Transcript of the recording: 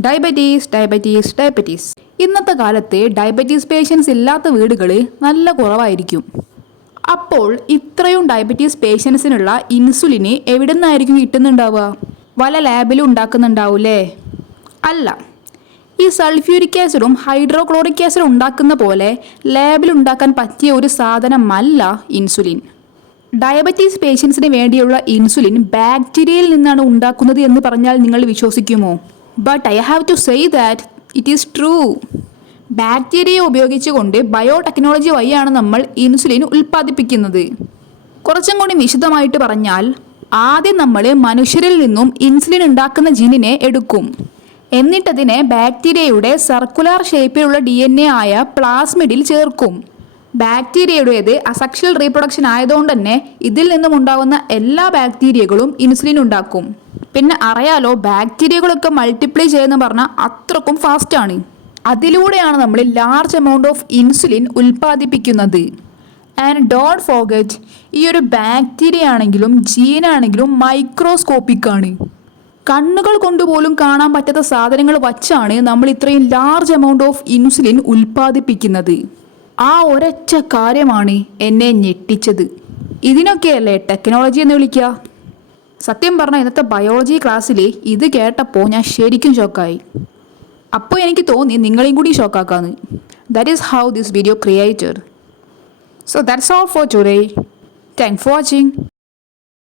Diabetes. ഇന്നത്തെ കാലത്ത് diabetes patients ഇല്ലാത്ത വീടുകൾ നല്ല കുറവായിരിക്കും. അപ്പോൾ ഇത്രയും ഡയബറ്റീസ് പേഷ്യൻസിനുള്ള ഇൻസുലിന് എവിടെ നിന്നായിരിക്കും കിട്ടുന്നുണ്ടാവുക? വല്ല ലാബിലും ഉണ്ടാക്കുന്നുണ്ടാവൂലേ? അല്ല. ഈ സൾഫ്യൂരിക് ആസിഡും ഹൈഡ്രോക്ലോറിക് ആസിഡും ഉണ്ടാക്കുന്ന പോലെ ലാബിൽ ഉണ്ടാക്കാൻ പറ്റിയ ഒരു സാധനമല്ല ഇൻസുലിൻ. ഡയബറ്റീസ് പേഷ്യൻസിന് വേണ്ടിയുള്ള ഇൻസുലിൻ ബാക്ടീരിയയിൽ നിന്നാണ് ഉണ്ടാക്കുന്നത് എന്ന് പറഞ്ഞാൽ നിങ്ങൾ വിശ്വസിക്കുമോ? But I have to say that it is true. Bacteria ഉപയോഗിച്ചുകൊണ്ട് ബയോടെക്നോളജി വഴിയാണ് നമ്മൾ ഇൻസുലിൻ ഉൽപ്പാദിപ്പിക്കുന്നത്. കുറച്ചും കൂടി വിശദമായിട്ട് പറഞ്ഞാൽ, ആദ്യം നമ്മൾ മനുഷ്യരിൽ നിന്നും ഇൻസുലിൻ ഉണ്ടാക്കുന്ന ജീനിനെ എടുക്കും. എന്നിട്ടതിനെ ബാക്ടീരിയയുടെ സർക്കുലർ ഷേപ്പിലുള്ള DNA ആയ പ്ലാസ്മിഡിൽ ചേർക്കും. ബാക്ടീരിയയുടേത് അസെക്ഷൽ റീപ്രൊഡക്ഷൻ ആയതുകൊണ്ട് തന്നെ ഇതിൽ നിന്നും ഉണ്ടാകുന്ന എല്ലാ ബാക്ടീരിയകളും ഇൻസുലിൻ ഉണ്ടാക്കും. പിന്നെ അറിയാലോ, ബാക്ടീരിയകളൊക്കെ മൾട്ടിപ്ലൈ ചെയ്യുന്ന പറഞ്ഞാൽ അത്രക്കും ഫാസ്റ്റാണ്. അതിലൂടെയാണ് നമ്മൾ ലാർജ് എമൗണ്ട് ഓഫ് ഇൻസുലിൻ ഉൽപ്പാദിപ്പിക്കുന്നത്. ആൻഡ് ഡോണ്ട് ഫോർഗെറ്റ്, ഈ ഒരു ബാക്ടീരിയ ആണെങ്കിലും ജീനാണെങ്കിലും മൈക്രോസ്കോപ്പിക് ആണ്. കണ്ണുകൾ കൊണ്ടുപോലും കാണാൻ പറ്റാത്ത സാധനങ്ങൾ വച്ചാണ് നമ്മൾ ഇത്രയും ലാർജ് എമൗണ്ട് ഓഫ് ഇൻസുലിൻ ഉൽപ്പാദിപ്പിക്കുന്നത്. ആ ഒരൊറ്റ കാര്യമാണ് എന്നെ ഞെട്ടിച്ചത്. ഇതിനൊക്കെയല്ലേ ടെക്നോളജി എന്ന് വിളിക്കുക? സത്യം പറഞ്ഞാൽ ഇന്നത്തെ ബയോളജി ക്ലാസ്സിൽ ഇത് കേട്ടപ്പോൾ ഞാൻ ശരിക്കും ഷോക്കായി. അപ്പോൾ എനിക്ക് തോന്നി നിങ്ങളെയും കൂടി ഷോക്കാക്കാന്ന്. That is how this video created. So that's all for today. Thanks for watching.